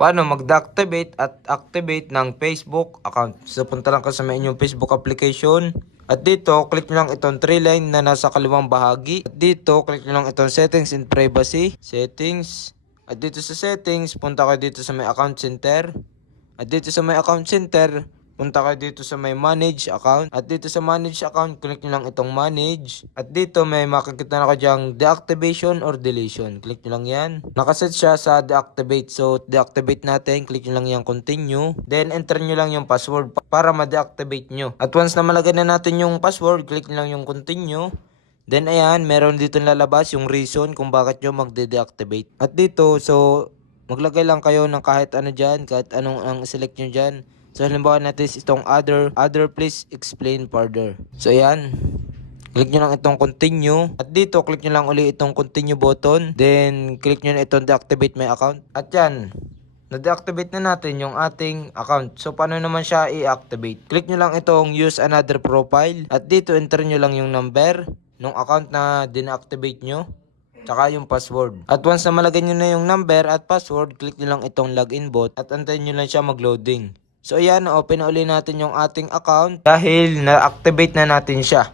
paano mag-deactivate at activate ng Facebook account. So punta lang ka sa may inyong Facebook application. At dito, click nyo lang itong 3 line na nasa kaliwang bahagi. At dito, click nyo lang itong settings and privacy. Settings. At dito sa settings, punta kayo dito sa may account center. At dito sa may account center, punta kayo dito sa may manage account. At dito sa manage account, click nyo lang itong manage. At dito may makikita na kayo dyang deactivation or deletion. Click nyo lang yan. Nakaset siya sa deactivate. So, deactivate natin. Click nyo lang yung continue. Then, enter nyo lang yung password para ma-deactivate nyo. At once na malagay na natin yung password, click nyo lang yung continue. Then, ayan, meron dito lalabas yung reason kung bakit nyo magde-deactivate. At dito, so, maglagay lang kayo ng kahit ano dyan, kahit anong ang select nyo dyan. So, halimbawa natin itong other, please explain further. So, ayan. Click nyo lang itong continue. At dito, click nyo lang uli itong continue button. Then, click nyo na itong deactivate my account. At yan, na-deactivate na natin yung ating account. So, paano naman siya i-activate? Click nyo lang itong use another profile. At dito, enter nyo lang yung number ng account na din-activate nyo. Tsaka yung password. At once na malagay nyo na yung number at password, click nyo lang itong login bot at antayin nyo lang siya mag-loading. So ayan, open na uli natin yung ating account dahil na-activate na natin siya.